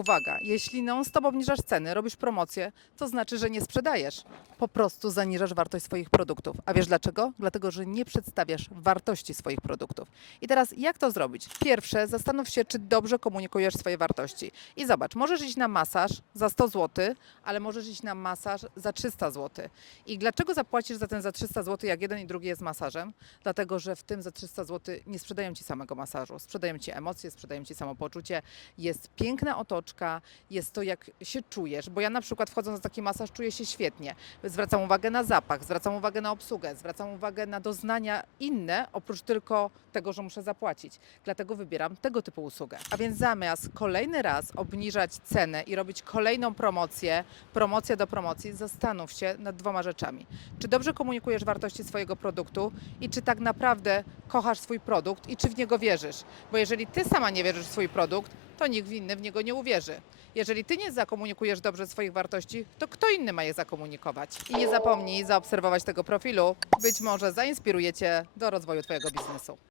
Uwaga, jeśli non-stop obniżasz ceny, robisz promocje, to znaczy, że nie sprzedajesz. Po prostu zaniżasz wartość swoich produktów. A wiesz dlaczego? Dlatego, że nie przedstawiasz wartości swoich produktów. I teraz jak to zrobić? Pierwsze, zastanów się, czy dobrze komunikujesz swoje wartości. I zobacz, możesz iść na masaż za 100 zł, ale możesz iść na masaż za 300 zł. I dlaczego zapłacisz za ten za 300 zł, jak jeden i drugi jest masażem? Dlatego, że w tym za 300 zł nie sprzedają ci samego masażu. Sprzedają ci emocje, sprzedają ci samopoczucie. Jest piękna otoczka, jest to, jak się czujesz. Bo ja na przykład wchodząc na taki masaż czuję się świetnie. Zwracam uwagę na zapach, zwracam uwagę na obsługę, zwracam uwagę na doznania inne, oprócz tylko tego, że muszę zapłacić. Dlatego wybieram tego typu usługę. A więc zamiast kolejny raz obniżać cenę i robić kolejną promocję, promocja do promocji, zastanów się nad dwoma rzeczami. Czy dobrze komunikujesz wartości swojego produktu i czy tak naprawdę kochasz swój produkt i czy w niego wierzysz? Bo jeżeli ty sama nie wierzysz w swój produkt, to nikt inny w niego nie uwierzy. Jeżeli ty nie zakomunikujesz dobrze swoich wartości, to kto inny ma je zakomunikować? I nie zapomnij zaobserwować tego profilu. Być może zainspiruje cię do rozwoju twojego biznesu.